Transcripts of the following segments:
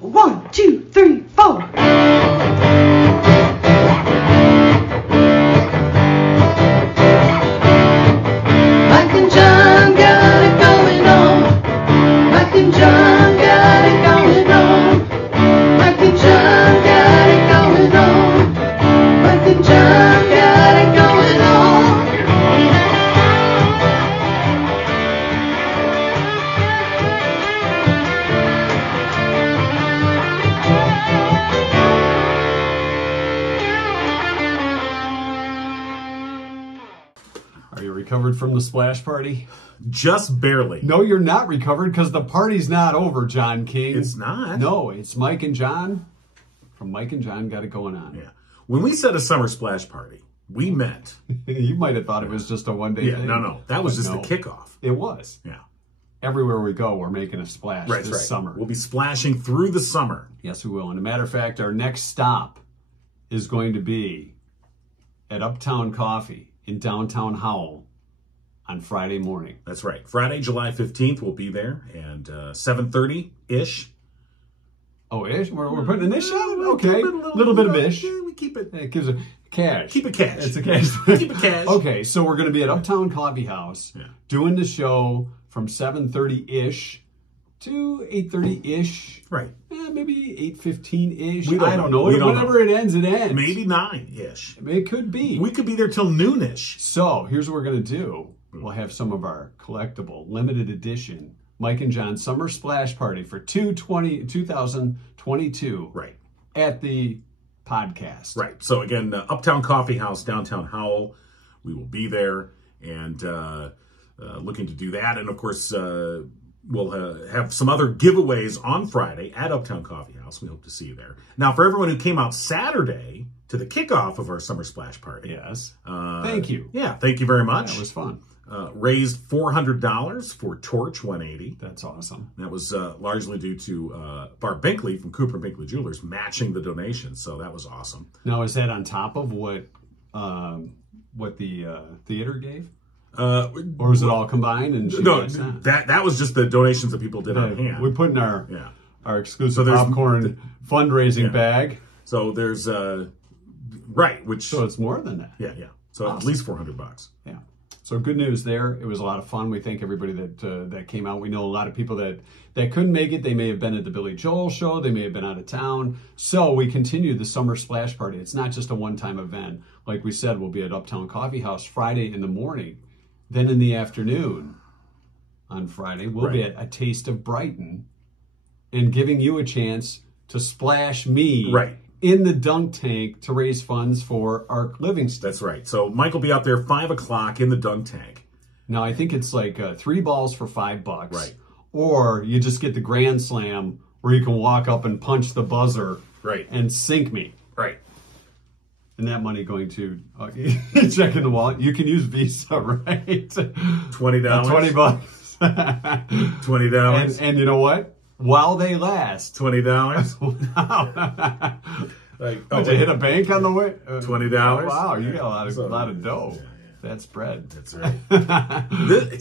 1, 2, 3, 4. Mike and John got it going on. Mike and John got it going on. Mike and John got it going on. Mike and John got it going on. Are you recovered from the splash party? Just barely. No, you're not recovered because the party's not over, John King. It's not. No, it's Mike and John from Mike and John Got It Going On. Yeah. When we said a summer splash party, we meant... You might have thought it was just a one-day thing. No. That was just the kickoff. It was. Yeah. Everywhere we go, we're making a splash this summer. We'll be splashing through the summer. Yes, we will. And a matter of fact, our next stop is going to be at Uptown Coffee in downtown Howell on Friday morning. That's right. Friday, July 15th, we'll be there, and 7:30-ish. Oh, ish? We're putting an ish on it? Okay. A little bit of ish. Yeah, we keep it. It gives a cash. Keep it cash. It's a cash. Keep it cash. Okay, so we're going to be at Uptown Coffee House doing the show from 7:30-ish to 8:30-ish. Right. Maybe 8:15-ish. We don't I don't know. We don't Whenever it ends, it ends. Maybe 9-ish. It could be. We could be there till noonish. So here's what we're going to do. We'll have some of our collectible, limited edition Mike and John Summer Splash Party for 2022. Right. At the podcast. Right. So again, Uptown Coffee House, downtown Howell. We will be there and looking to do that. And of course, we'll have some other giveaways on Friday at Uptown Coffee House. We hope to see you there. Now, for everyone who came out Saturday to the kickoff of our Summer Splash Party. Yes. Thank you. Yeah, thank you very much. That was fun. Raised $400 for Torch 180. That's awesome. That was largely due to Barb Binkley from Cooper & Binkley Jewelers matching the donation, so that was awesome. Now, is that on top of what the theater gave? Or is it all combined? And no, that was just the donations that people did on hand. We put in our exclusive popcorn fundraising bag. So there's so it's more than that. Yeah. So awesome. At least $400. Yeah. So good news there. It was a lot of fun. We thank everybody that came out. We know a lot of people that couldn't make it. They may have been at the Billy Joel show. They may have been out of town. So we continue the Summer Splash Party. It's not just a one-time event. Like we said, we'll be at Uptown Coffee House Friday in the morning. Then in the afternoon on Friday, we'll be at A Taste of Brighton and giving you a chance to splash me in the dunk tank to raise funds for Ark Livingston. That's right. So Mike will be out there 5 o'clock in the dunk tank. Now, I think it's like 3 balls for $5. Right. Or you just get the Grand Slam where you can walk up and punch the buzzer and sink me. Right. And that money going to, checking the wallet. You can use Visa, right? $20. $20. $20. And you know what? While they last. $20. Did you hit a bank on the way? $20. Oh, wow, you got a lot of dough. Yeah. That's bread. That's right.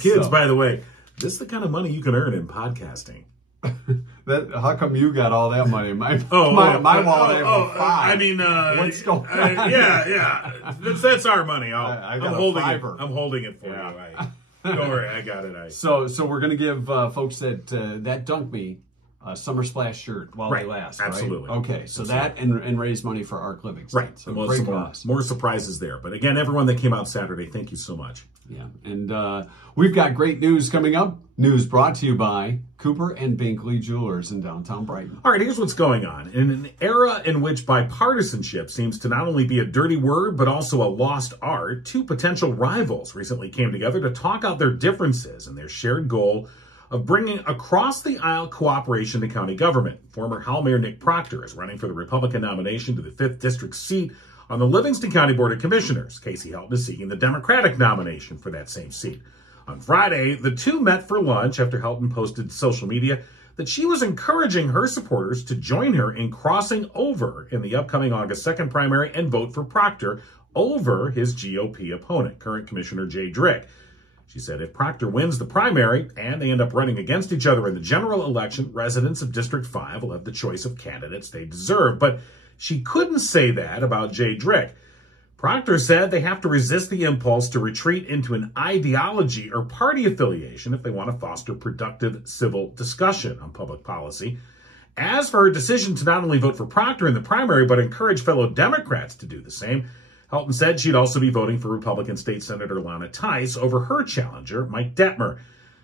Kids, by the way, this is the kind of money you can earn in podcasting. How come you got all that money? My wallet ain't for $5. I mean, what's going on? Yeah. That's our money. I got a fiver. I'm holding it for you. Don't worry, I got it. So we're gonna give folks that dunk me a Summer Splash shirt while they last. Absolutely. Right? Okay, so that and raise money for Ark Livingston. Right. So great cause. More surprises there. But again, everyone that came out Saturday, thank you so much. Yeah, and we've got great news coming up. News brought to you by Cooper & Binkley Jewelers in downtown Brighton. All right, here's what's going on. In an era in which bipartisanship seems to not only be a dirty word, but also a lost art, 2 potential rivals recently came together to talk out their differences and their shared goal of bringing across-the-aisle cooperation to county government. Former Howell Mayor Nick Proctor is running for the Republican nomination to the 5th District seat on the Livingston County Board of Commissioners. Casey Helton is seeking the Democratic nomination for that same seat. On Friday, the two met for lunch after Helton posted to social media that she was encouraging her supporters to join her in crossing over in the upcoming August 2nd primary and vote for Proctor over his GOP opponent, current Commissioner Jay Drick. She said if Proctor wins the primary and they end up running against each other in the general election, residents of District 5 will have the choice of candidates they deserve. But she couldn't say that about Jay Drick. Proctor said they have to resist the impulse to retreat into an ideology or party affiliation if they want to foster productive civil discussion on public policy. As for her decision to not only vote for Proctor in the primary, but encourage fellow Democrats to do the same, Helton said she'd also be voting for Republican State Senator Lana Tice over her challenger, Mike Detmer.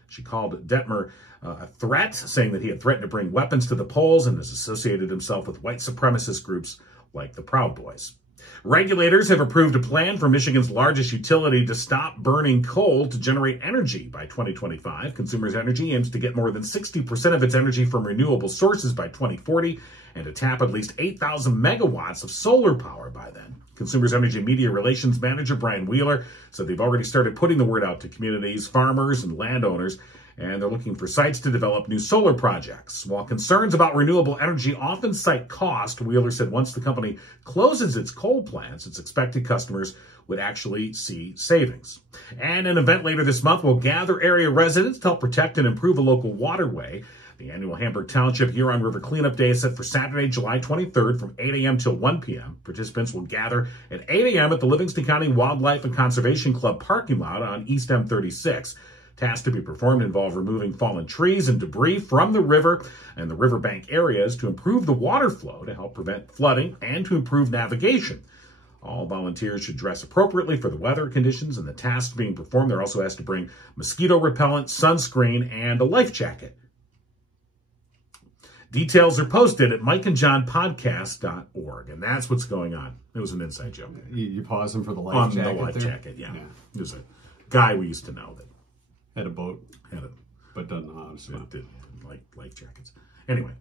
She called Detmer a threat, saying that he had threatened to bring weapons to the polls and has associated himself with white supremacist groups like the Proud Boys. Regulators have approved a plan for Michigan's largest utility to stop burning coal to generate energy by 2025. Consumers Energy aims to get more than 60% of its energy from renewable sources by 2040 and to tap at least 8,000 megawatts of solar power by then. Consumers Energy Media Relations Manager Brian Wheeler said they've already started putting the word out to communities, farmers, and landowners, and they're looking for sites to develop new solar projects. While concerns about renewable energy often cite cost, Wheeler said once the company closes its coal plants, its expected customers would actually see savings. And an event later this month will gather area residents to help protect and improve a local waterway. The annual Hamburg Township Huron River Cleanup Day is set for Saturday, July 23rd from 8 a.m. till 1 p.m. Participants will gather at 8 a.m. at the Livingston County Wildlife and Conservation Club parking lot on East M36. Tasks to be performed involve removing fallen trees and debris from the river and the riverbank areas to improve the water flow to help prevent flooding and to improve navigation. All volunteers should dress appropriately for the weather conditions and the tasks being performed. They're also asked to bring mosquito repellent, sunscreen, and a life jacket. Details are posted at mikeandjohnpodcast.org, and that's what's going on. It was an inside joke. You pausing for the life On jacket? the life there? jacket, yeah. There's a guy we used to know that Had a boat, had a but doesn't know how to swim. did like life jackets. Anyway,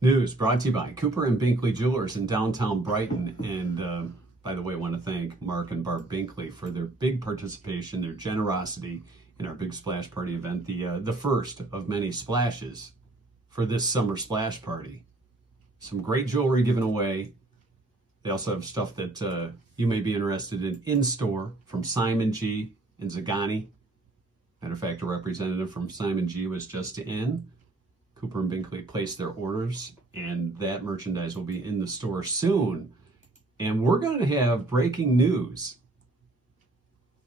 News brought to you by Cooper and Binkley Jewelers in downtown Brighton. And by the way, I want to thank Mark and Barb Binkley for their big participation, their generosity in our big splash party event, the first of many splashes for this summer splash party. Some great jewelry given away. They also have stuff that you may be interested in store from Simon G. and Zagani. Matter of fact, a representative from Simon G. was just in. Cooper and Binkley placed their orders, and that merchandise will be in the store soon. And we're going to have breaking news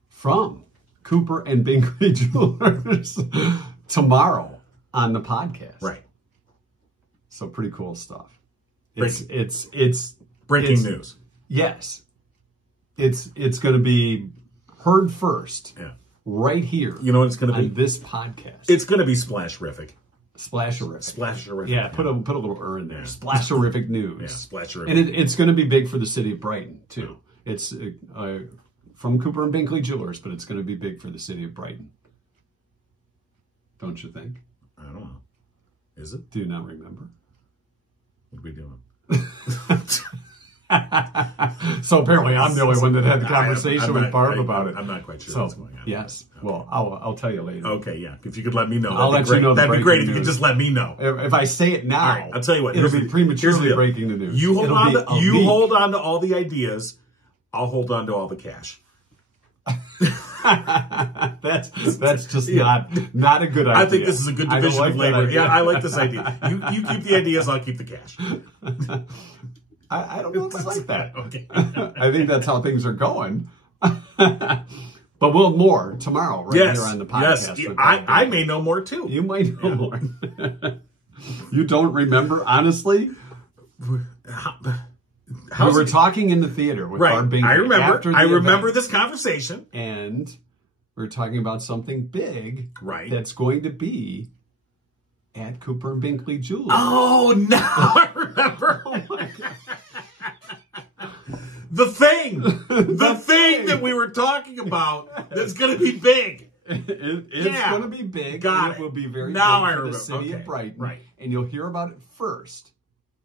from Cooper and Binkley Jewelers tomorrow on the podcast. right. So pretty cool stuff. Breaking news. Yes. It's going to be heard first. Yeah. Right here. You know what it's going to on be? this podcast. It's going to be splasherific. Splasherific. Splasherific. Yeah, put a little in there. Yeah. Splasherific news. Yeah, splasherific. And it's going to be big for the city of Brighton, too. It's from Cooper and Binkley Jewelers, but it's going to be big for the city of Brighton. Don't you think? I don't know. Is it? Do you not remember? What are we doing? So apparently I'm the only one that had the conversation with Barb about it. I'm not quite sure so, what's going on. Yes. Okay. Well, I'll tell you later. Okay, yeah. If you could let me know, I'll let you know. That'd be great if you news. could just let me know. If I say it now, all right, I'll tell you what. It'll be prematurely breaking the news. You hold on to all the ideas. I'll hold on to all the cash. that's just not a good idea. I think this is a good division of labor. Yeah, I like this idea. You keep the ideas, I'll keep the cash. I don't know if I like that. Okay. I think that's how things are going. But we'll more tomorrow here on the podcast. Yes, I may know more too. You might know more. You don't remember, honestly? We were talking in the theater with Barb Binkley. I remember this conversation. And we were talking about something big that's going to be at Cooper and Binkley Jewelers. Oh, now I remember. Oh, my God. The thing that we were talking about that's going to be big. It's going to be big. It will be very now big I for remember. the city of Brighton. Right. And you'll hear about it first.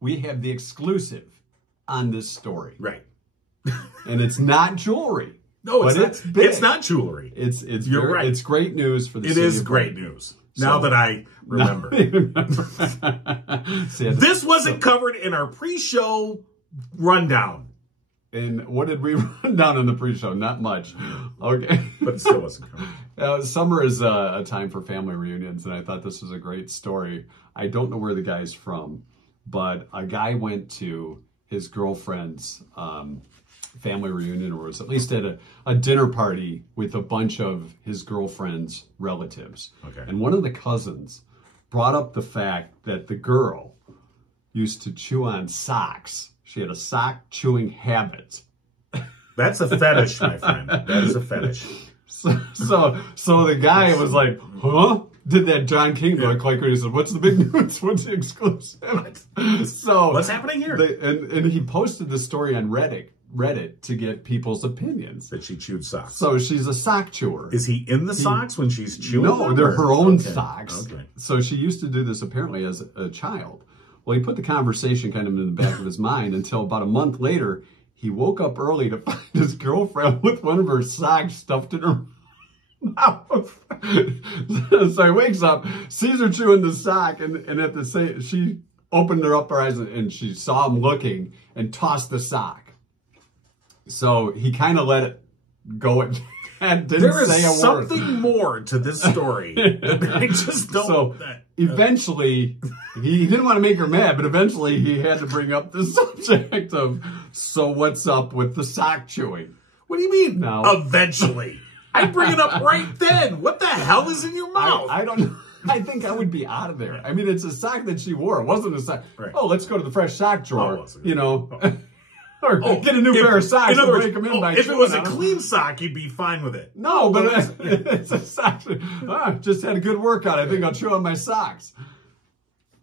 We have the exclusive on this story. Right. And it's not jewelry. No, but it's big. It's not jewelry. You're right. It's great news for the city. It is great news. Now that I remember. This wasn't covered in our pre-show rundown. And what did we run down in the pre-show? Not much. Okay. But it still wasn't coming. Summer is a time for family reunions, and I thought this was a great story. I don't know where the guy's from, but a guy went to his girlfriend's family reunion, or was at least at a dinner party with a bunch of his girlfriend's relatives. Okay. And one of the cousins brought up the fact that the girl used to chew on socks. She had a sock chewing habit. That's a fetish, my friend. That is a fetish. So the guy was like, huh? Did that John King look like when he said, what's the big news? What's the exclusive? So what's happening here? And he posted the story on Reddit to get people's opinions. That she chewed socks. So she's a sock chewer. Is he in the socks when she's chewing No, them, they're her own okay. socks. Okay. So she used to do this apparently as a child. Well, he put the conversation kind of in the back of his mind until about a month later, he woke up early to find his girlfriend with one of her socks stuffed in her mouth. So he wakes up, sees her chewing the sock, and at the same, she opened her eyes and she saw him looking and tossed the sock. So he kind of let it go and didn't say a word. There is something more to this story. I just don't. So eventually, he didn't want to make her mad, but eventually he had to bring up the subject of, so what's up with the sock chewing? What do you mean? No. Eventually. I bring it up right then. What the hell is in your mouth? I don't know. I think I would be out of there. I mean, it's a sock that she wore. It wasn't a sock. Right. Oh, let's go to the fresh sock drawer. Oh, you know. Or get a new pair of socks and break them in by if it was a chewing on clean sock, you'd be fine with it. No, but it's a sock. Just had a good workout. I think I'll chew on my socks.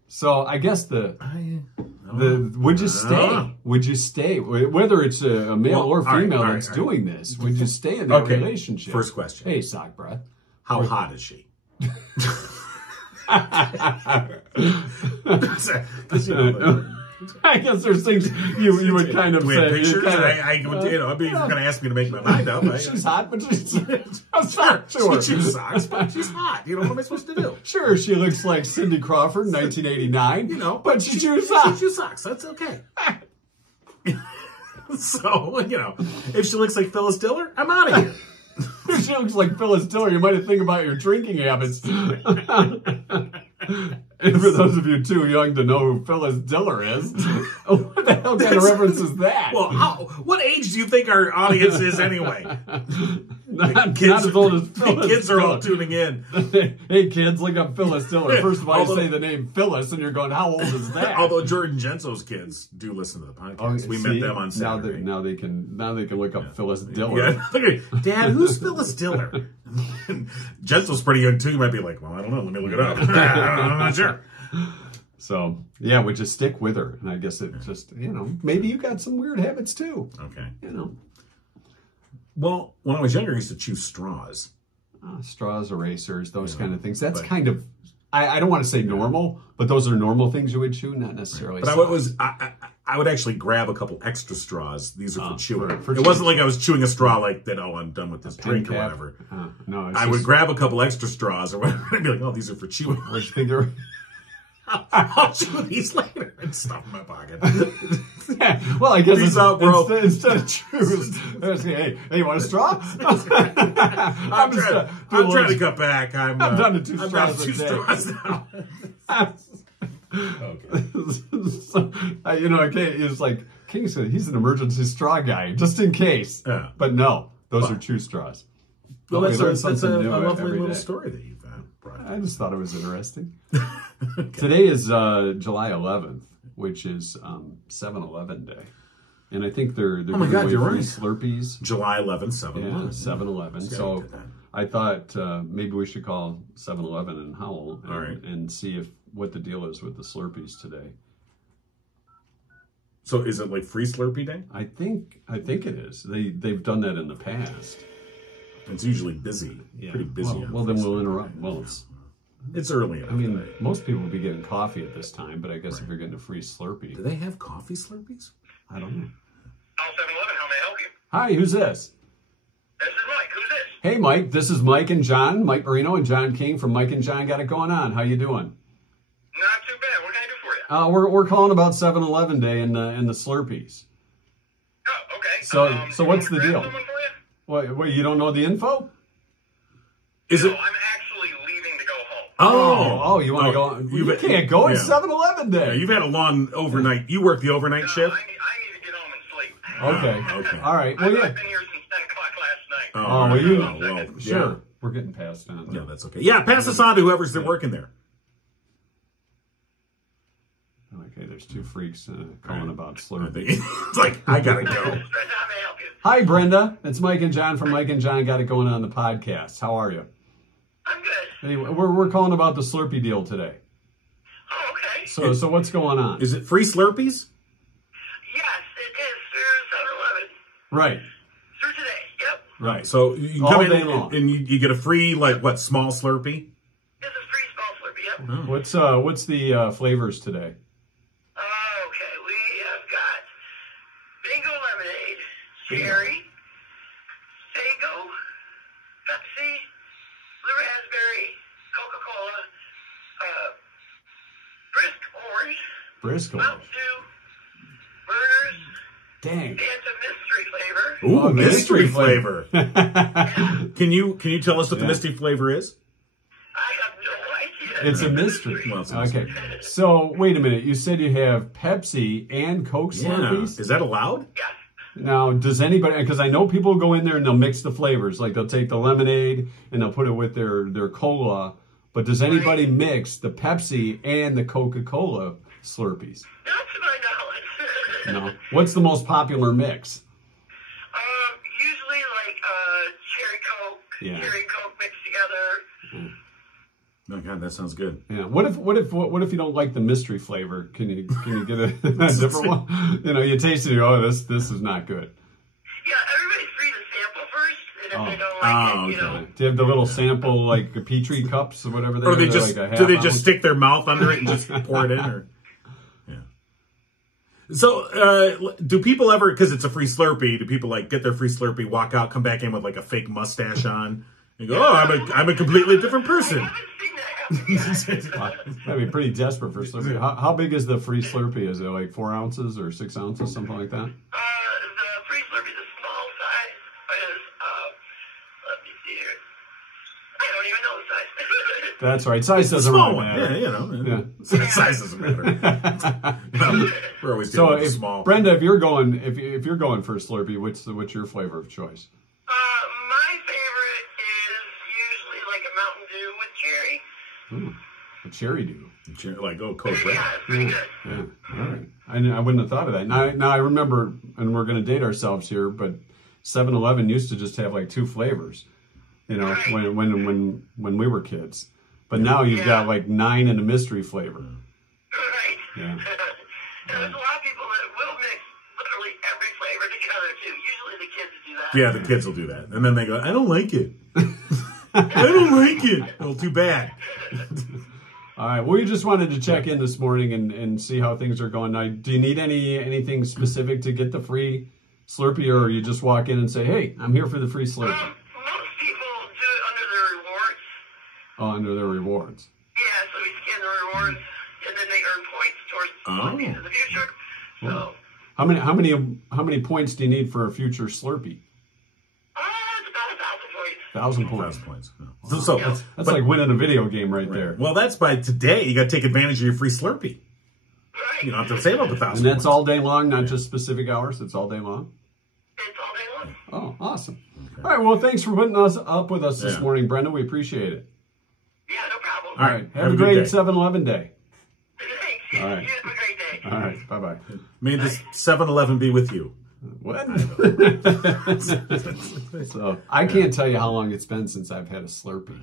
So I guess would you stay? Would you stay? Whether it's a male or female that's doing this, would you stay in that relationship? First question. Hey, sock breath. How hot is she? I guess there's things you would kind of we say. have pictures? If you're going to ask me to make my mind up. She's hot, but she's a sock chewer. She chews socks, but she's hot. You know, what am I supposed to do? Sure, she looks like Cindy Crawford in 1989. You know, but she chews socks. She chews socks. That's okay. So, you know, if she looks like Phyllis Diller, I'm out of here. If she looks like Phyllis Diller, you might have think about your drinking habits. And for those of you too young to know who Phyllis Diller is, what the hell kind of reference is that? Well, what age do you think our audience is anyway? Not as old as Phyllis. Kids are all tuning in. Hey kids, look up Phyllis Diller. First of all, you say the name Phyllis and you're going, how old is that? Although Jordan Genso's kids do listen to the podcast. We met them on Saturday. Now they can look up Phyllis Diller. Yeah. Dad, who's Phyllis Diller? Genso's pretty young too. You might be like, well, I don't know. Let me look it up. I'm not sure. So, yeah, we just stick with her. And I guess it just, you know, maybe you got some weird habits too. Okay. You know. Well, when I was younger, I used to chew straws. Straws, erasers, those kind of things. That's kind of, I don't want to say normal, but those are normal things you would chew, not necessarily. But I would actually grab a couple extra straws. These are for chewing. It wasn't like I was chewing a straw like that, oh, I'm done with this drink or whatever. No, I would grab a couple extra straws or whatever and be like, oh, these are for chewing. What do you think they're... I'll chew these later and stuff in my pocket. Well, I guess Peace out, bro. Instead of chews, hey, you want a straw? I'm trying to cut back. I'm down to two straws now. Okay. So, you know, it's like King said, he's an emergency straw guy, just in case. Yeah. But no, those are chew straws. Well, that's a lovely little story that you've brought. I just thought it was interesting. Okay. Today is July 11th, which is 7-Eleven Day. And I think they're giving away free Slurpees. July 11th, 7-Eleven. Yeah, 7-Eleven. So I thought maybe we should call 7-Eleven and Howell and see what the deal is with the Slurpees today. So is it like free Slurpee Day? I think it is. They've done that in the past. It's usually busy. Yeah. Pretty busy. Well, then we'll interrupt. Well, it's early. I mean, most people will be getting coffee at this time, but I guess if you're getting a free Slurpee. Do they have coffee Slurpees? I don't know. Call 7-Eleven, how may I help you? Hi, who's this? This is Mike. Who's this? Hey, Mike. This is Mike and John. Mike Marino and John King from Mike and John Got It Going On. How you doing? Not too bad. What can I do for you? We're calling about 7-Eleven Day and the Slurpees. Oh, Okay. So what's the grab deal? someone for you? What, you don't know the info? Is No, it? I'm actually leaving to go home. Oh, you want to go? You can't go. It's yeah. 7-Eleven Yeah, day. you've had a long overnight. You work the overnight No, shift? I need to get home and sleep. Okay. Okay. All right. Well, I've yeah. been here since 10 o'clock last night. Oh, well, you. well, Sure. yeah. We're getting past on. Yeah, that's okay. Yeah, pass this on to whoever's working there. Okay, there's two freaks calling about Slurpee. It's like, I gotta go. How may I help you? Hi, Brenda. It's Mike and John from Mike and John Got It Going On the podcast. How are you? I'm good. Anyway, we're calling about the Slurpee deal today. Oh, okay. So what's going on? Is it free Slurpees? Yes, it is through 7-Eleven. Right. Through today. Yep. Right. So you can All come in day long. and you get a free, like, what, small Slurpee? This is free small Slurpee. Yep. What's the flavors today? Okay, we have got Bingo Lemonade, Cherry, Sago, Pepsi, Blue Raspberry, Coca-Cola, Brisk Orange, Brisk Mountain orange. Dew, Burners, Dang. Phantom Mystery Flavor. Ooh, Oh, mystery mystery flavor. Can you tell us what the Yeah. mystery flavor is? I have no idea. It's a mystery. Well, it's a Okay. mystery. So wait a minute. You said you have Pepsi and Coke Yeah. Slurpees. Is that allowed? Yes. Now, does anybody? Because I know people go in there and they'll mix the flavors. Like they'll take the lemonade and they'll put it with their cola. But does anybody mix the Pepsi and the Coca-Cola Slurpees? Not to my knowledge. No. What's the most popular mix? Usually like Cherry Coke, Yeah. Cherry Coke mixed together. Oh God, that sounds good. Yeah. What if you don't like the mystery flavor? Can you get a different one? You know, you taste it, you go, oh, this is not good. Yeah, everybody's free to sample first, and if they don't Oh, like it, you okay. know. Do you have the little sample like Petri cups or whatever they Or are? they They're just like a do they half just ounce? stick their mouth under it and just pour it in? Or yeah. So do people ever? Because it's a free Slurpee. Do people like get their free Slurpee, walk out, come back in with like a fake mustache on, and go, "Oh, I'm a completely different person." I haven't seen that happen yet. That'd be pretty desperate for Slurpee. How big is the free Slurpee? Is it like 4 ounces or 6 ounces, something like that? The free Slurpee, the small size is, let me see here. I don't even know the size. That's right. Size doesn't Small really one, matter. yeah, you know. Yeah. Size doesn't matter. No, we're always dealing So, with the if, small. Brenda, if you're going for a Slurpee, what's your flavor of choice? My favorite is usually like a Mountain Dew with cherry. Ooh, a cherry dew. Like, oh, Coke Red. Yeah, it's pretty good. Yeah, all right. I wouldn't have thought of that. Now I remember, and we're going to date ourselves here, but 7-Eleven used to just have like 2 flavors, you know, Right. when we were kids. But now you've got like 9 in a mystery flavor. Right. Yeah. And there's a lot of people that will mix literally every flavor together too. Usually the kids do that. Yeah, the kids will do that. And then they go, I don't like it. I don't like it. Well, too bad. All right. We just wanted to check in this morning and see how things are going. Now, do you need anything specific to get the free Slurpee, or you just walk in and say, "Hey, I'm here for the free Slurpee"? Most people do it under their rewards. Oh, under their rewards. Yeah, so we scan the rewards, and then they earn points towards Slurpees in the future. So, How many points do you need for a future Slurpee? it's about 1,000 points. 1,000 points. 1,000 points. No. That's like winning a video game right there. Well, that's by today. You got to take advantage of your free Slurpee. Right. You don't have to save up 1,000. And that's all day long, not just specific hours. It's all day long. It's all day long. Oh, awesome. All right. Well, thanks for putting us up with us this Yeah. morning, Brenda. We appreciate it. Yeah, no problem. All right. Have a good great day. 7-Eleven day. Thanks. All right. You have a great day. All right. Bye-bye. May this 7-Eleven be with you. What? So I can't tell you how long it's been since I've had a Slurpee.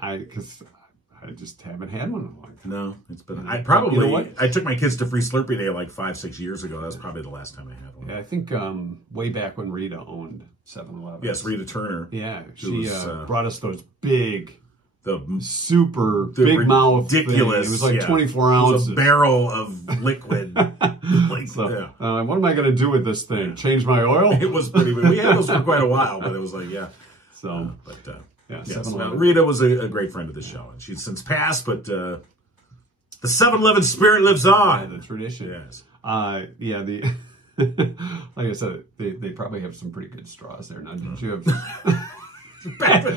Because I just haven't had one in a long time. No, it's been. You know what? I took my kids to free Slurpee Day like 5-6 years ago. That was probably the last time I had one. Yeah, I think way back when Rita owned 7-Eleven. Yes, Rita Turner. Yeah, she was, brought us those big, The super big mouth ridiculous. thing. It was like yeah. 24 It was ounces. a barrel of liquid. Like, So, yeah. what am I going to do with this thing? Change my oil? It was pretty. We had those for quite a while, but it was like, yeah. So, Yeah, yeah, so 7-Eleven. Rita was a great friend of the show, and she's since passed, but the 7-Eleven spirit lives Yeah, on. the tradition. Yes. Yeah, the Like I said, they probably have some pretty good straws there. Now, did you have...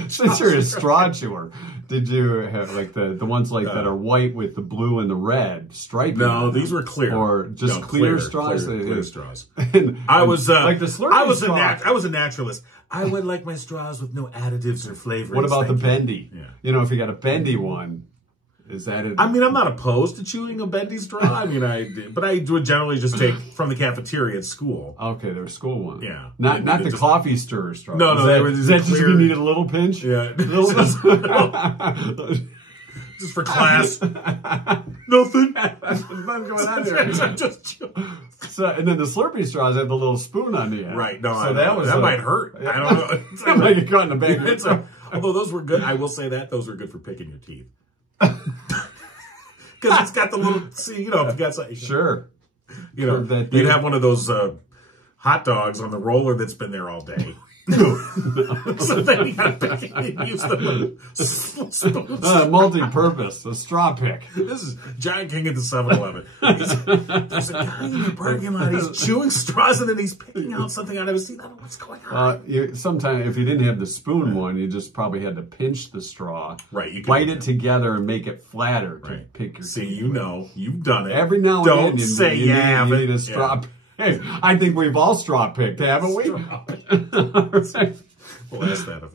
Since you're a straw chewer, did you have like the ones like that are white with the blue and the red striping? No, these were clear. Or just clear straws? Clear straws. I was like the Slurpee straw. I was a naturalist. I would like my straws with no additives or flavorings. What about the bendy? Yeah. You know, if you got a bendy one, is that it? I mean, I'm not opposed to chewing a bendy straw. I mean, but I would generally just take from the cafeteria at school. Okay, there was school one. Yeah. Not the coffee stirrer straw. No, they were just you needed a little pinch? Yeah. Just for class. Nothing. Nothing going on there. Just So, and then the Slurpee straws had the little spoon on the end. right. No, so that might hurt. I don't know. That might get caught in the back. Although those were good. I will say that. Those were good for picking your teeth. Because it's got the little, see, you know, if you got something. Sure. You know, you'd have one of those hot dogs on the roller that's been there all day. So then you gotta pick it and use the spoons. Multi-purpose, a straw pick. This is Giant King at the 7-Eleven. There's a guy in the parking lot. He's chewing straws and then he's picking out something out of his teeth. I don't know what's going on. Sometimes if you didn't have the spoon one, you just probably had to pinch the straw, right? You bite it together and make it flatter to right. pick your See, teeth. You know, you've done it. Every now and don't then, say you need a straw. Yeah. Hey, I think we've all straw picked, haven't we? We'll ask that of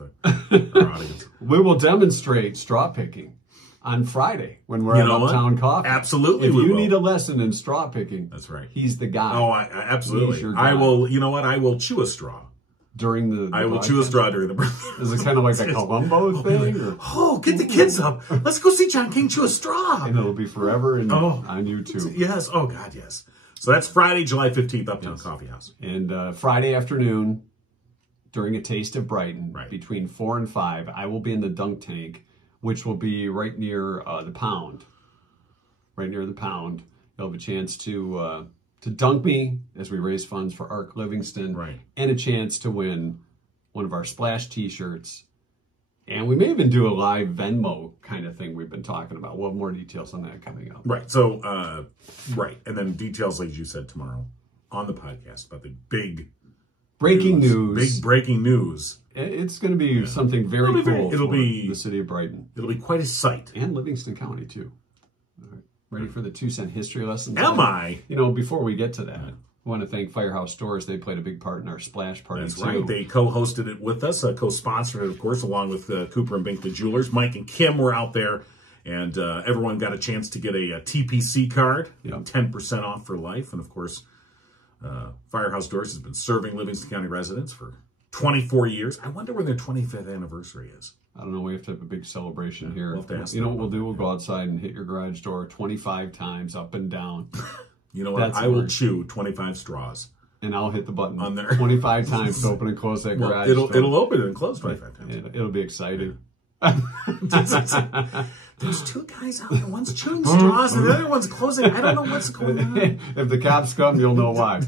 our audience. We will demonstrate straw picking on Friday when we're at Uptown Coffee. Absolutely, if you need a lesson in straw picking, that's right. He's the guy. Oh, absolutely. He's your guy. I will. You know what? I will chew a straw during the I will podcast? chew a straw during the broadcast. Is it kind of like a Columbo thing? Or? Oh, get the kids up. Let's go see John King chew a straw. And it'll be forever on YouTube. Yes. Oh, God, yes. So that's Friday, July 15th, Uptown Coffee House. And Friday afternoon, during a Taste of Brighton, between 4 and 5, I will be in the dunk tank, which will be right near the Pound. Right near the Pound. You'll have a chance to dunk me as we raise funds for Arc Livingston. And a chance to win one of our Splash t-shirts. And we may even do a live Venmo kind of thing we've been talking about. We'll have more details on that coming up. Right. So, and then details, like you said, tomorrow on the podcast about the big breaking news. Big breaking news. It's going to be something very cool. It'll be the city of Brighton. It'll be quite a sight. And Livingston County, too. All right. Ready for the 2-cent history lesson? Am I? You know, before we get to that, I want to thank Firehouse Stores. They played a big part in our splash party, That's too. right. They co-hosted it with us, co-sponsored it, of course, along with Cooper and Binkley Jewelers. Mike and Kim were out there, and everyone got a chance to get a TPC card, 10% off for life. And, of course, Firehouse Stores has been serving Livingston County residents for 24 years. I wonder when their 25th anniversary is. I don't know. We have to have a big celebration here. We'll have to ask you know what we'll do? We'll go outside and hit your garage door 25 times up and down. You know what? I will chew 25 straws. And I'll hit the button on there 25 times to open and close that garage door. It'll open and close 25 times. It'll be exciting. There's two guys out there. One's chewing straws and the other one's closing. I don't know what's going on. If the cops come, you'll know why.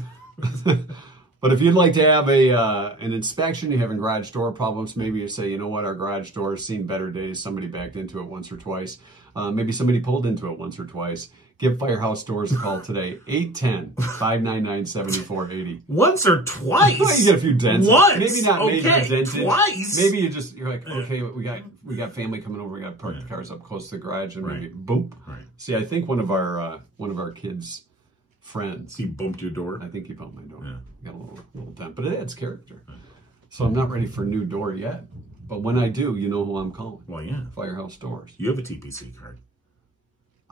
But if you'd like to have an inspection, you're having garage door problems, maybe you say, you know what, our garage door has seen better days. Somebody backed into it once or twice. Maybe somebody pulled into it once or twice. Give Firehouse Doors a call today, 810-599-7480. Once or twice? Well, you get a few dents. Once? Maybe not major dented. Twice? Maybe you're like, okay, we got family coming over, we got to park the cars up close to the garage, and maybe boom. See, I think one of our kids' friends. He bumped your door? I think he bumped my door. Got a little dent, but it adds character. So I'm not ready for a new door yet. But when I do, you know who I'm calling. Well, yeah. Firehouse Doors. You have a TPC card.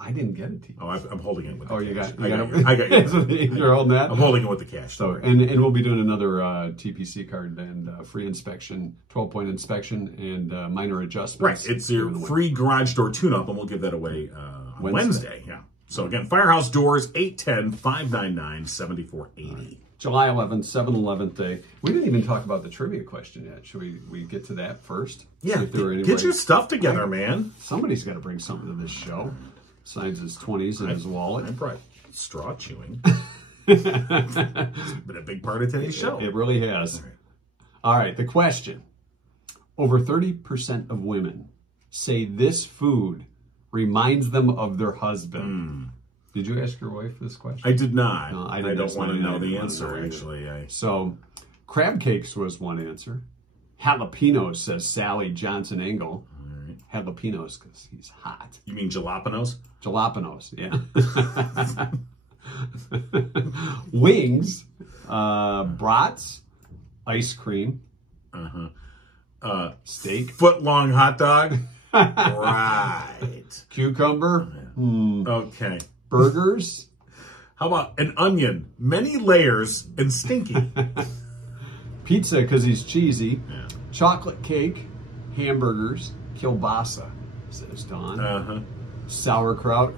I didn't get a TPC. Oh, I'm holding it with the cash. I got it. You're holding that? I'm holding it with the cash. So, and we'll be doing another TPC card and free inspection, 12-point inspection, and minor adjustments. Right. It's your free garage door tune-up, and we'll give that away on Wednesday. Yeah. So, again, Firehouse Doors, 810-599-7480. July 11th, 7-11th day. We didn't even talk about the trivia question yet. Should we get to that first? Yeah. Get your stuff together, man. Somebody's got to bring something to this show. Besides his 20s and his wallet. I brought straw chewing. It's been a big part of today's show. It really has. All right, the question. Over 30% of women say this food reminds them of their husband. Did you ask your wife this question? I did not. No, I didn't don't ask want to mine. I know the didn't want to answer, know either. actually. So, crab cakes was one answer. Jalapenos, says Sally Johnson Engel. All right. Jalapenos, because he's hot. You mean jalapenos? Jalapenos, yeah. Wings, brats, ice cream, steak, Foot-long hot dog? Right. cucumber, Okay. burgers, How about an onion? Many layers and stinky. pizza because he's cheesy, Yeah. chocolate cake, hamburgers, kielbasa, says Dawn, sauerkraut.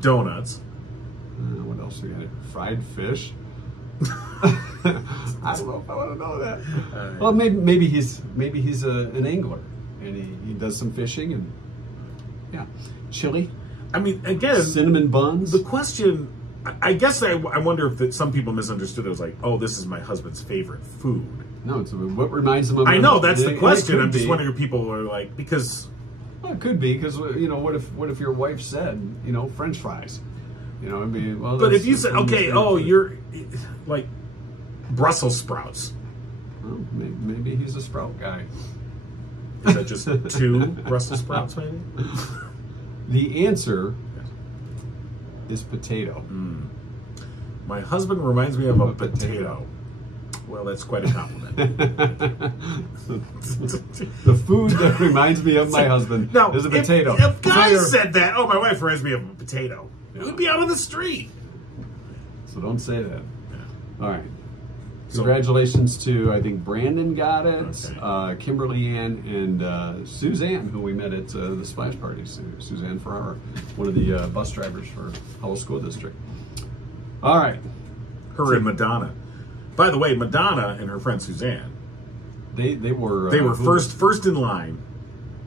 Donuts. What else we got? Fried fish. I don't know if I want to know that. Well, maybe he's an angler and he does some fishing and yeah, chili, I mean, again, cinnamon buns. the question, I guess I wonder if some people misunderstood it. It was like, oh, this is my husband's favorite food. No, it's what reminds him of. I know, that's the it question. could I'm just be. wondering if people are like, because... Well, it could be because what if your wife said French fries, I mean, well. But that's- if you said, that's okay, the oh, food. you're like Brussels sprouts. Well, maybe he's a sprout guy. Is that just 2 Brussels sprouts, maybe? The answer is potato. My husband reminds me of a potato. Well, that's quite a compliment. The food that reminds me of my husband is a potato. If guys So said that, oh, my wife reminds me of a potato, we'd be out on the street. So don't say that. All right. Congratulations to, I think, Brandon got it, Okay. Kimberly Ann, and Suzanne, who we met at the splash party. Suzanne Ferrara, one of the bus drivers for Howell School District. All right. Her and Madonna. By the way, Madonna and her friend Suzanne, They were first in line.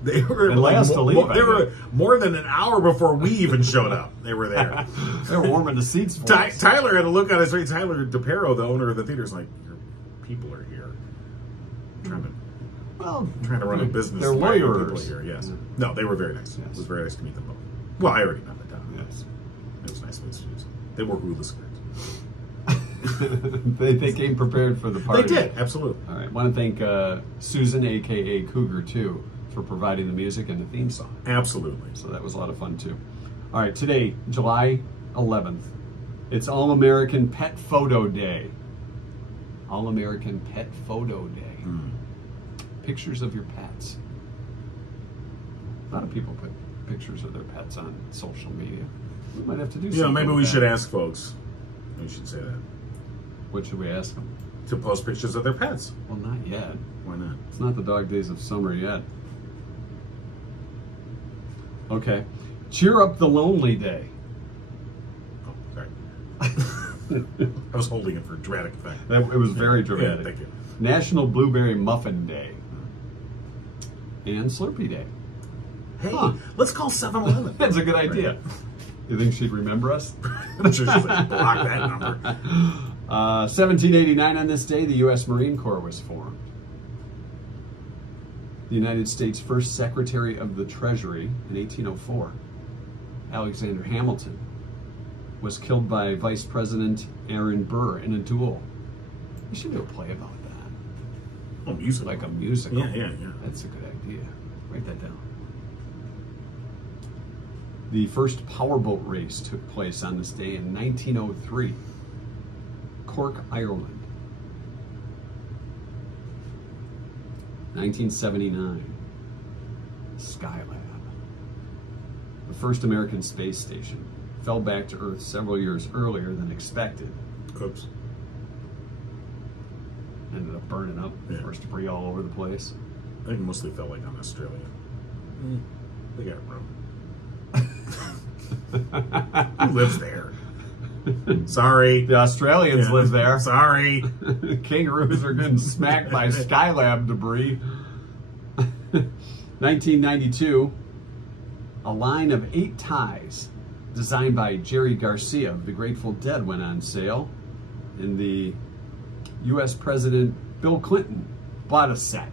They were And last to leave, They I were think. more than an hour before we even showed up. They were there. They were warming the seats for us. Tyler had a look on his face. Tyler DePero, the owner of the theater, is like, "Your people are here, trying to run a business. They're Why are your lawyers. people here?" Yes. No, they were very nice. Yes. It was very nice to meet them both. Well, I already met Madonna. Yes. It was nice to meet Susan. They wore hula skirts. they came prepared for the party. They did, absolutely. All right. Want to thank Susan, a.k.a. Cougar 2, for providing the music and the theme song. Absolutely. So that was a lot of fun, too. All right. Today, July 11th, it's All-American Pet Photo Day. All-American Pet Photo Day. Pictures of your pets. A lot of people put pictures of their pets on social media. We might have to do something. Yeah, maybe with we that. should ask folks. We should say that. What should we ask them? To post pictures of their pets. Well, not yet. Why not? It's not the dog days of summer yet. Okay. Cheer Up the Lonely Day. Oh, sorry. I was holding it for dramatic effect. It was very dramatic. Yeah, thank you. National Blueberry Muffin Day. And Slurpee Day. Hey, Huh. let's call 7-Eleven. That's a good idea. You think she'd remember us? I'm sure she's like, block that number. 1789 on this day, the U.S. Marine Corps was formed. The United States' first Secretary of the Treasury in 1804, Alexander Hamilton, was killed by Vice President Aaron Burr in a duel. We should do a play about that. Oh, music. Like a musical. Yeah. That's a good idea. Write that down. The first powerboat race took place on this day in 1903, Cork, Ireland. 1979, Skylab. The first American space station fell back to Earth several years earlier than expected. Oops. Ended up burning up. Yeah. First debris all over the place. I think it mostly felt like on Australia. They got room. Who lives there? Sorry. The Australians Yeah. live there. Sorry. Kangaroos are getting smacked by Skylab debris. 1992, a line of 8 ties designed by Jerry Garcia of the Grateful Dead went on sale, and the U.S. President Bill Clinton bought a set.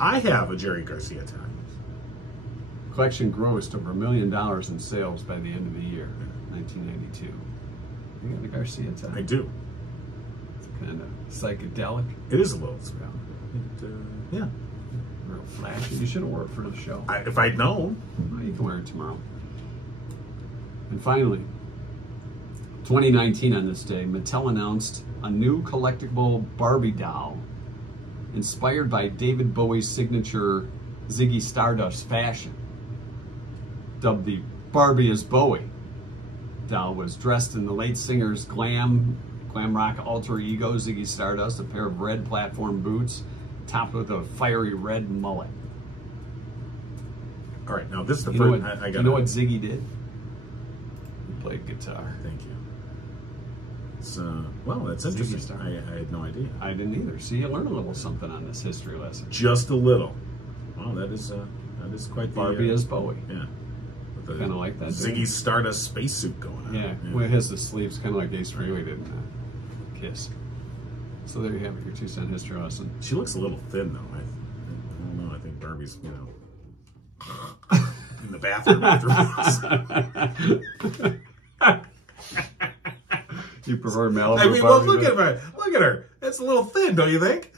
I have a Jerry Garcia tie. collection grossed over $1 million in sales by the end of the year, 1992. You got the Garcia tie? I do. It's kind of psychedelic. It is a little. Yeah. Real flashy. You should have worn it for the show. If I'd known. Well, you can wear it tomorrow. And finally, 2019 on this day, Mattel announced a new collectible Barbie doll inspired by David Bowie's signature Ziggy Stardust fashion. Dubbed the Barbie as Bowie. Doll was dressed in the late singer's glam rock alter ego Ziggy Stardust, a pair of red platform boots topped with a fiery red mullet. All right, now this is the You first. know what Ziggy did? He played guitar. Thank you. It's well, that's interesting. I had no idea. I didn't either. See, you learned a little something on this history lesson. Just a little. Wow, that is quite the Barbie as Bowie. Yeah. Kind of like that. Ziggy Stardust spacesuit going on. Yeah. Well, it has the sleeves, kind of like Ace Frehley did in Kiss. So there you have it, your 2-cent history lesson. She looks a little thin though. I don't know. I think Barbie's, in the bathroom after. You prefer Malibu? I mean, well, Barbie look at her. Look at her. It's a little thin, don't you think?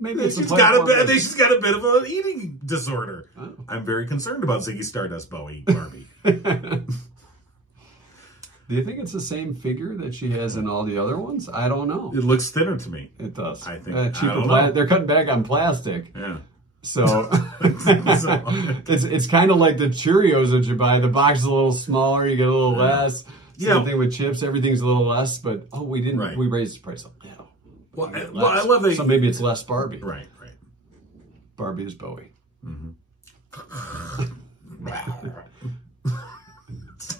Maybe it's she's got a bit. I think she's got a bit of an eating disorder. Oh. I'm very concerned about Ziggy Stardust Bowie Barbie. Do you think it's the same figure that she has in all the other ones? I don't know. It looks thinner to me. It does. I think. Cheaper I don't know. They're cutting back on plastic. Yeah. So it's kind of like the Cheerios that you buy. The box is a little smaller, you get a little less. Same thing with chips, everything's a little less. But we didn't. Right. We raised the price a little. Well, I love that. So maybe it's less Barbie. Right. Barbie is Bowie.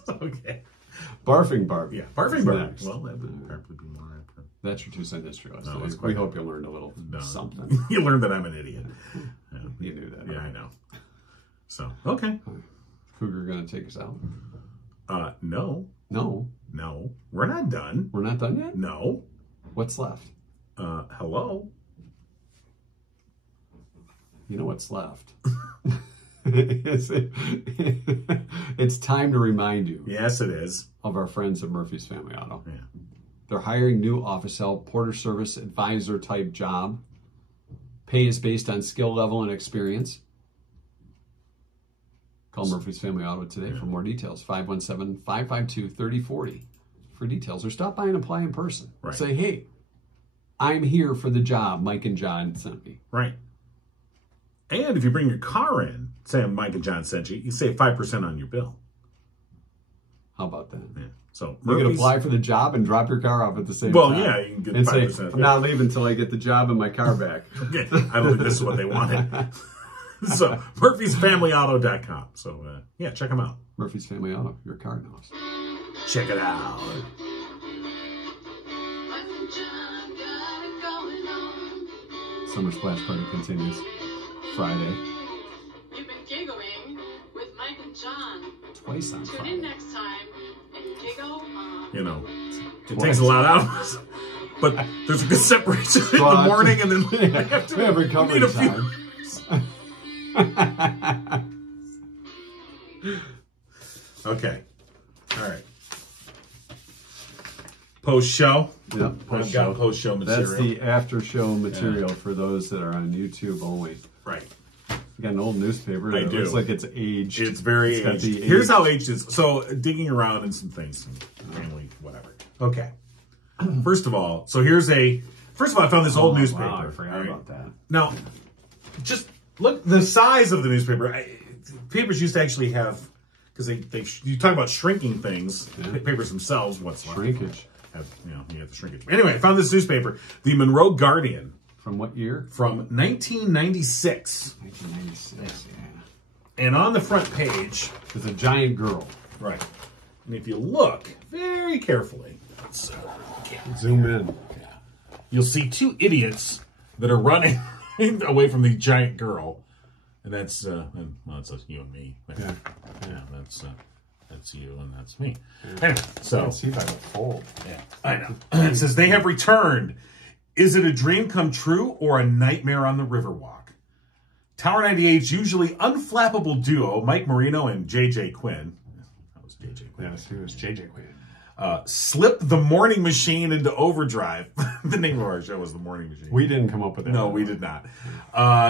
Okay. Barfing Barbie. Yeah. Barfing Barbie. Next. Well, that would probably be more. That's your 2-cent history lesson. No, it's We hope you learned a little something. You learned that I'm an idiot. Yeah. You knew that. Yeah, I know. So, okay. Cougar gonna take us out? No. No. We're not done. We're not done yet? No. What's left? Hello. You know what's left. It's time to remind you. Yes, it is. Of our friends at Murphy's Family Auto. Yeah. They're hiring new office help, porter service, advisor type job. Pay is based on skill level and experience. Call Murphy's Family Auto today for more details. 517-552-3040 for details. Or stop by and apply in person. Right. Say, hey, I'm here for the job Mike and John sent me. Right. And if you bring your car in, say Mike and John sent you, you save 5% on your bill. How about that? Yeah. So You can apply for the job and drop your car off at the same time. Well, yeah, you can get and 5%. say, I'm not leaving until I get the job and my car back. Okay. I don't think this is what they wanted. So, murphysfamilyauto.com. So, yeah, check them out. Murphy's Family Auto, your car knows. Check it out. Summer Splash Party continues Friday. You've been giggling with Mike and John. Twice on Tune in Friday. next time and giggle on. You know, it takes a lot out of us. But there's a good separation in the But- morning and then Yeah, after we have recovery need a few- time. Okay. All right. Post show. Yep, I've got post show material. That's the after show material for those that are on YouTube only. Right. You got an old newspaper. I It do. looks like it's aged. It's very got aged. the Here's age. how aged it is. So digging around in some things, family, whatever. Okay. First of all, I found this old newspaper. Wow, I forgot all right? about that. Now, just look the size of the newspaper. Papers used to actually have, because you talk about shrinking things. Yeah. Papers themselves, what's left. Shrinkage. You have the shrinkage. Anyway, I found this newspaper, the Monroe Guardian, From what year? from 1996, 1996, yeah. and on the front page, It's a giant girl. right. And if you look very carefully, let's Zoom in. you'll see two idiots that are running away from the giant girl, and that's it's you and me. Yeah. That's you and that's me. Anyway, so Let's see if I can fold. yeah, I know. It says they have returned. Is it a dream come true or a nightmare on the Riverwalk? Tower 98's usually unflappable duo, Mike Marino and J.J. Quinn. That was J.J. Quinn. Yes, he was J.J. Quinn. Slipped the morning machine into overdrive. The name of our show was The Morning Machine. We didn't come up with that. No, we did not.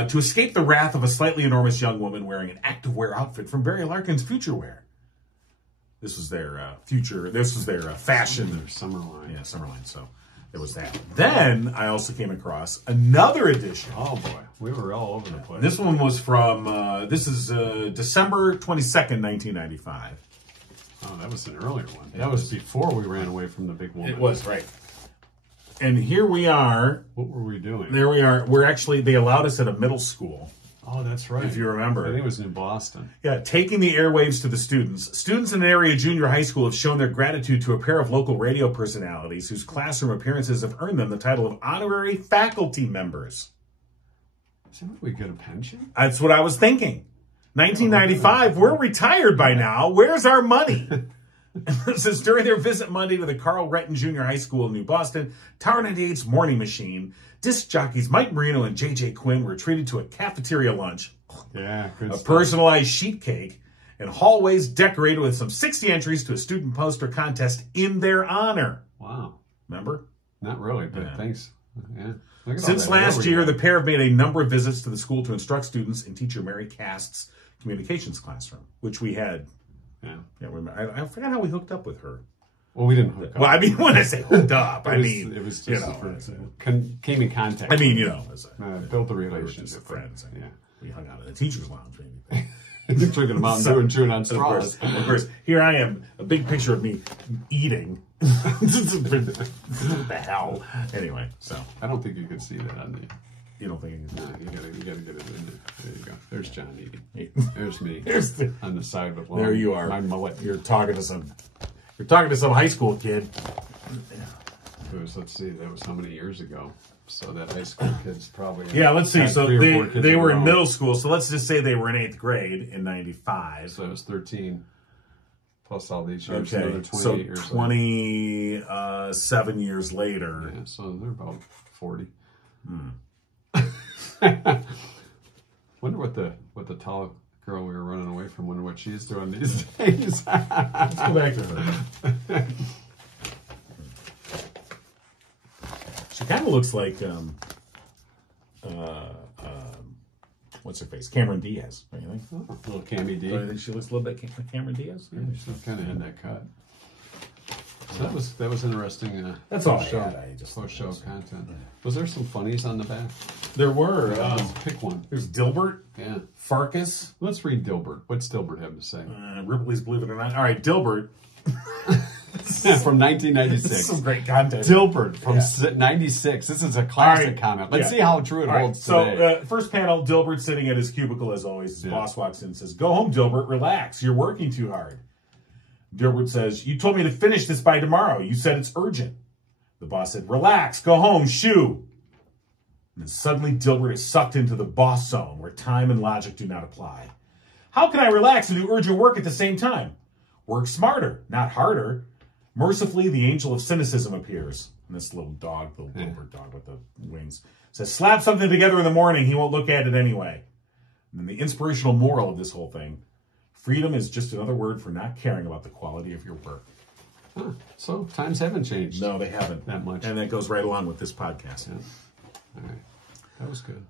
To escape the wrath of a slightly enormous young woman wearing an activewear outfit from Barry Larkin's Future Wear. This was their fashion. Their summer line. Yeah, summer line. So there was that. Then I also came across another edition. Oh, boy. We were all over the place. This one was from, this is December 22nd, 1995. Oh, that was an earlier one. That was before we ran away from the big woman. It was, right. And here we are. What were we doing? There we are. They allowed us at a middle school. Oh, that's right. If you remember. I think it was in Boston. Yeah, taking the airwaves to the students. Students in an area junior high school have shown their gratitude to a pair of local radio personalities whose classroom appearances have earned them the title of honorary faculty members. Is that what we get a pension? That's what I was thinking. 1995, we're retired by now. Where's our money? It says, during their visit Monday to the Carl Retton Junior High School in New Boston, Tower 98's Morning Machine, disc jockeys Mike Marino and J.J. Quinn were treated to a cafeteria lunch, Yeah, good a stuff. personalized sheet cake, and hallways decorated with some 60 entries to a student poster contest in their honor. Wow. Remember? Not really, but Yeah. thanks. Yeah. Look at all Since that last hair we year, got. the pair have made a number of visits to the school to instruct students in teacher Mary Cast's communications classroom, which we had. Yeah. Yeah, I forgot how we hooked up with her. Well, we didn't hook up. Well, I mean, when I say hooked up, it was just you know, came in contact. I mean, you know, as built a we were relationship. just friends. Yeah. We hung out in the teacher's lounge. Drinking a Mountain Dew and chewing on straws. Of course, here I am, a big picture of me eating. What the hell? Anyway, so I don't think you could see that on the. you don't think No, you gotta get it in there. There you go. There's John eating. There's me There's on the side with there you are. my mullet. You're talking to some high school kid. It was, let's see, that was how many years ago? So that high school kid's probably Yeah, let's see. had So 3 or 4 kids they were in around. middle school. So let's just say they were in 8th grade in 95. So it was 13 plus all these years. Okay, Another 28 so years. 27 years later. Yeah, so they're about 40. Wonder what the tall girl we were running away from. Wonder what she's doing these days. Let's go back to her. She kind of looks like what's her face? Cameron Diaz. Don't you think? Little Cammy D. Don't you think she looks a little bit like Cameron Diaz? Yeah, she's kind of in that cut. So that was interesting. That's all I show, had. I just post show content. Was there some funnies on the back? There were. Let's pick one. There's Dilbert, Yeah. Farkas, Let's read Dilbert. What's Dilbert have to say? Ripley's Believe It or Not. All right, Dilbert. From 1996. Some great content. Dilbert from Yeah. 96. This is a classic All right. comment. Let's Yeah. see how true it All right, holds so today. first panel, Dilbert sitting at his cubicle as always. His Yeah. boss walks in and says, "Go home, Dilbert. Relax. You're working too hard." Dilbert says, "You told me to finish this by tomorrow. You said it's urgent." The boss said, "Relax. Go home. Shoo." And then suddenly Dilbert is sucked into the boss zone where time and logic do not apply. How can I relax and do urgent work at the same time? Work smarter, not harder. Mercifully, the angel of cynicism appears. And this little dog, the Dilbert dog with the wings, says, "Slap something together in the morning. He won't look at it anyway." And then the inspirational moral of this whole thing: freedom is just another word for not caring about the quality of your work. Huh. So times haven't changed. No, they haven't. That much. And that goes right along with this podcast. Yeah. All right. That was good.